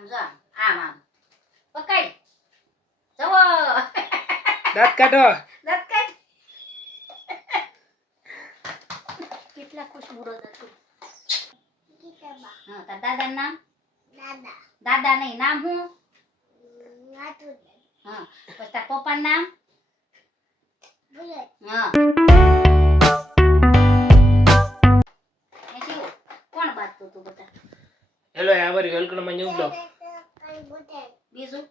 આમ જો આમ આમ આમ પકડ જવો દાંત કાઢો દાંત કાઢ કેટલા ખુશ બુડો હતું હા તાર દાદાનું નામ દાદા નહીં નામ હું હા પછી તાર પપ્પાનું નામ હા એ શિવ, કોણ બાંધતું તું બધા હેલો આ વરી વેલકમમાં ન્યુ બ્લોગ બીજું?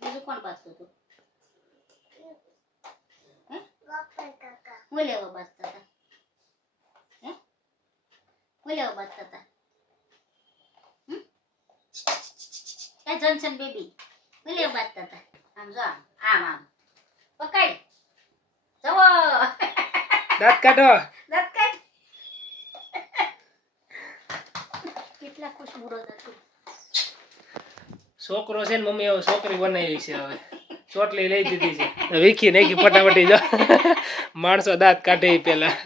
બીજું કોણ પાસતું હતું? હું? લેવા બાંધતા હતા? હે? હું લેવા બાંધતા હતા? એ જનશન બેબી હું લેવા બાંધતા હતા? આમ જો આમ આમ આમ. પકડ. જવો. દાંત કાઢો. દાંત કાઢ. કેટલા ખુશ બુડો હતું. છોકરો છે ને મમ્મી હવે છોકરી બનાવી છે હવે. ચોટલી લઈ દીધી છે. વીખી નાખી ફટાફટી જો. માણસો દાંત કાઢે પેલા.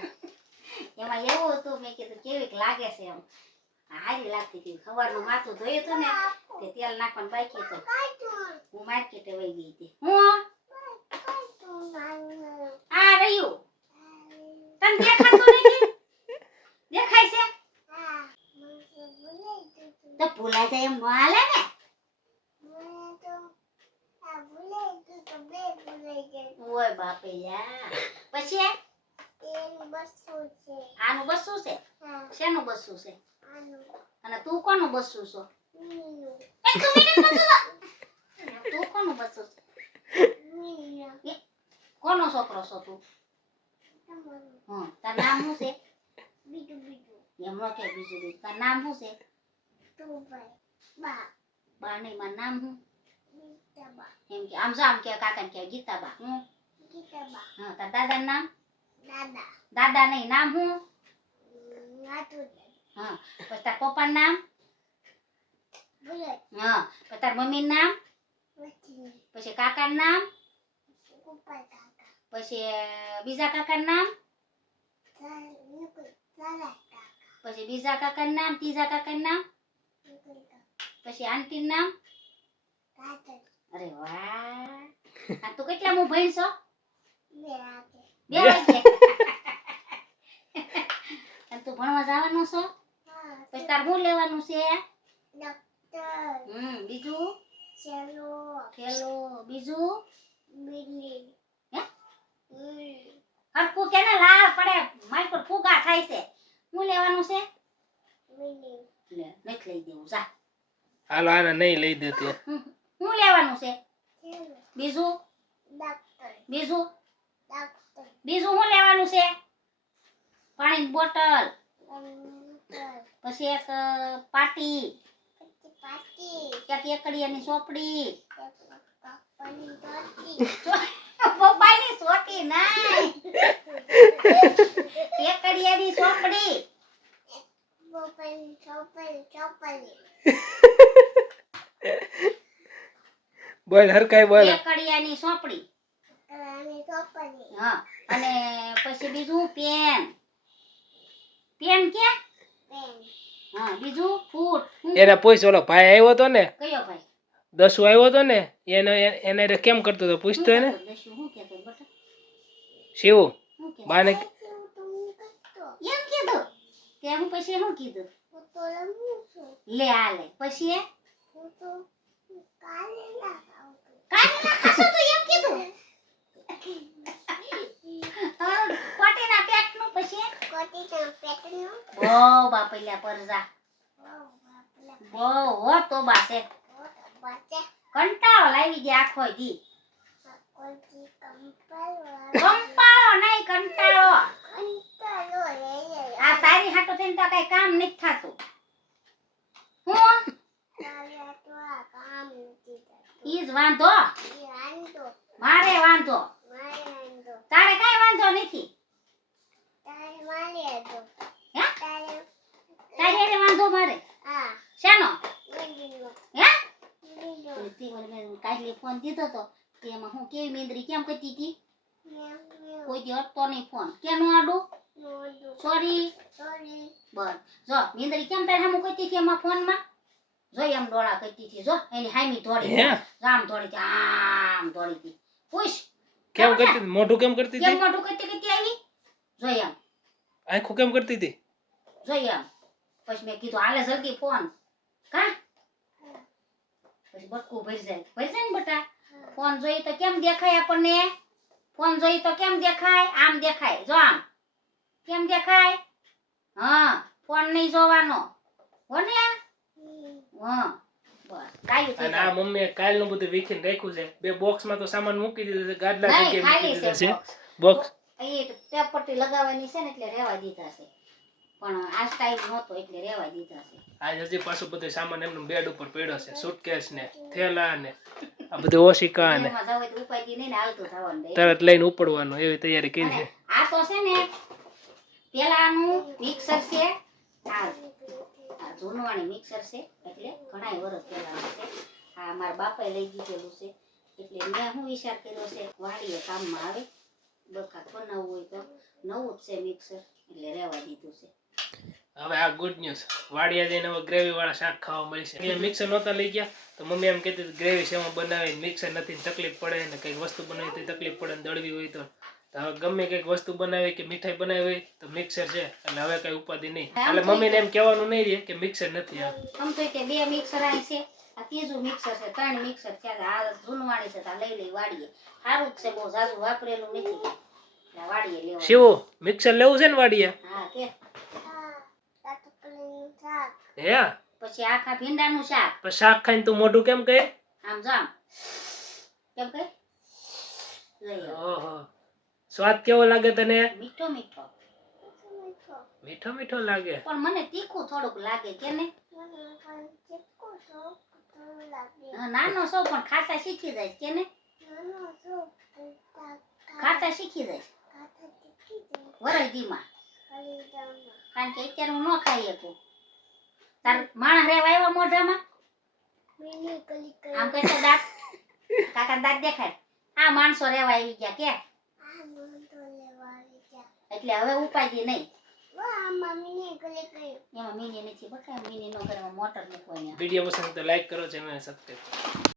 એમાં એવું હતું મેં કીધું કેવીક લાગે છે એમ. હારી લાગતી હતી. સવારનું માથું ધોયું હતું ને તે તેલ નાખવાનું બાકી હતું. હું માર્કેટે વહી ગઈ હતી. હું આ રહ્યું. તને દેખાતું નથી દેખાય છે? તો ભૂલાય જાય એમ હાલે ને ઓય બાપે યા પછી આનું બસ્સું છે? શેનું બસ્સું છે? અને તું કોનું બસું છો? તું તું કોનું બસ્સું છે? કોનો છોકરો છો તું? હં તાર નામ શું છે? એમનો કે બીજું બીજું. તાર નામ શું છે? બા. નહીં મારું નામ શું? એમ કે આમ જો આમ કે કાકા કે ગીતાબા. હું? હા તાર દાદાનું નામ? દાદા નહીં નામ શું હા પછી તાર પપ્પાનું નામ હા પછી તાર મમ્મીનું નામ પછી કાકાનું નામ પછી અ, બીજા કાકાનું નામ પછી બીજા કાકાનું નામ ત્રીજા કાકાનું નામ પછી આંટીનું નામ અરે વાહ આ તું કેટલા હું ભણશો બે વાગે. અને તું ભણવા જવાનો છો? પછી તાર શું લેવાનું છે? હમ બીજું? ખેલો બીજું? હરખું કે ને લાળ પડે મારી પર ફુગા થાય છે. શું લેવાનું છે? લે નથી લઈ દેવું જા. હાલો આને નહીં લઈ દેતી. હમ, શું લેવાનું છે? બીજું? બીજું? બીજું શું લેવાનું છે? પાણીની બોટલ. પછી એક પાટી. એક એકડીયાની ચોપડી. પપ્પાની સોટી નહીં. એકડીયાની ચોપડી. બોલ હરકાઈ બોલ. એકડીયાની ચોપડી. હા અને પછી બીજું પેન. પેન કે? હા બીજું ફૂટ. એને પૂછ ઓલો ભાઈ આવ્યો તો ને? કયો ભાઈ? દસુ આવ્યો તો ને? એને એને એને કેમ કરતો તો પૂછતો એને? શું કહેતો? શું કહેતો બટા? શિવ? બાને એમ કીધું તેમ પછી શું કીધું? લે આ લે. પછી એ? કાલે ના ખાશો તો એમ કીધું કોટીના પેટનું પછી? બહુ બાપલ્યા પરજા. બહુ હો તો બાસે કંટાળો લાવી ગયા આખો દી. કંપાળો નહીં કંટાળો. આ તારી હાટો થઈને તો કઈ કામ નથી થતું. હું? ઈ જ વાંધો. મારે વાંધો તારે કઈ વાંધો નથી હે તારે હારે વાંધો મારે શેનો? હે? તે મને મેં કાલે ફોન દીધો તો કે એમાં હું કેવી મેંદરી કેમ કરતી હતી? કોઈ દી અડતો નહીં ફોન. કેનો આડો? સોરી. બસ. જો મેંદરી કેમ તારે સામું કરતી હતી એમાં ફોનમાં? જો એમ ડોળા કરતી હતી. જો એની હામી ધોળી? આમ દોડી હતી આમ ધોળી હતી. પૂછ. કેમ કરતી? મોઢું કેમ કરતી કેમ હતી? મોઢું કરતી કરતી આવી? જો એમ. આંખો કેમ કરતી હતી? જો એમ. પછી મેં કીધું હાલે જલ્દી ફોન. કા? પછી બટકું ભરી જાય. ભરી જાય ને બટા? ફોન જોઈ તો કેમ દેખાય આપણને? ફોન જોઈ તો કેમ દેખાય? આમ દેખાય. જો આમ. કેમ દેખાય? હા ફોન નહીં જોવાનો. હો ને હા. બસ. કાયું થઈ અને આ જાય મમ્મીએ કાલનું બધું વીખીને રાખ્યું છે. બે બોક્સમાં તો સામાન મૂકી દીધો છે. નહીં જગ્યાએ મૂકી છે છે. બોક્સ એ ટેપ પટ્ટી લગાવવાની છે ને એટલે રેવા દીધા છે. પણ આ સ્ટાઈલ નહોતો એટલે રેવા દીધા છે. આજ હજી પાછું બધું સામાન એમનું બેડ ઉપર પડ્યો છે સુટકેસ ને થેલા ને આ બધું ઓશિકા ને. તો. તરત લઈને ઉપડવાનું એવી તૈયારી કરી છે. આ તો છે ને પેલાનું મિક્સર છે આ જૂનવાણી મિક્સર છે એટલે ઘણા વર્ષ પહેલાનું છે. આ મારા બાપાએ લઈ દીધેલું છે એટલે મેં હું વિચાર કર્યો છે વાડીએ કામમાં આવે બરખા બનાવવું હોય તો નવું જ છે મિક્સર એટલે રહેવા દીધું છે. હવે આ ગુડ ન્યૂઝ વાડિયા જઈને હવે ગ્રેવી વાળા શાક ખાવા મળશે. મિક્સર નહોતા લઈ ગયા તો મમ્મી એમ કહેતી હતી ગ્રેવી સેમાં બનાવી મિક્સર નથી તકલીફ પડે ને કંઈક વસ્તુ બનાવી તો તકલીફ પડે ને દળવી હોય તો. હવે ગમે કંઈક વસ્તુ બનાવી કે મીઠાઈ બનાવી હોય તો મિક્સર છે એટલે હવે કઈ ઉપાધિ નહીં. એટલે મમ્મીને એમ કહેવાનું નહીં રહે કે મિક્સર નથી આમ તો કે બે મિક્સર અહીં છે આ ત્રીજું મિક્સર છે ત્રણ મિક્સર છે આ જૂનવાણી છે તા લઈ લઈ વાડીએ. સારું છે બહુ ઝાઝું વાપરેલું નથી. વાડીએ લેવું શિવો મિક્સર લેવું છે ને વાડિયા હા કે. હે? પછી આખા ભીંડાનું શાક. પણ શાક ખાઈને તું મોઢું કેમ કહે આમ જો કેમ કહે ઓહો. સ્વાદ કેવો લાગે તને? મીઠો મીઠો. મીઠો મીઠો લાગે? પણ મને તીખું થોડુંક લાગે કે ને નાનો છો પણ ખાતા શીખી જાય કે ને ખાતા શીખી જાય. વરદીમાં કારણ કે અત્યારે હું ન ખાઈ શકું. તાર માણસ રેવા આવ્યા મોઢામાં? આમ કહેતો દાંત. કાકા દાંત દેખાય. આ માણસો રેવા આવી ગયા કે? એટલે હવે ઉપાય નહીં. એમાં મીની નથી બકા મીની નો ઘરમાં મોટર મૂકવાની. વીડિયો પસંદ તો લાઈક કરો ચેનલ સબસ્ક્રાઈબ કરો.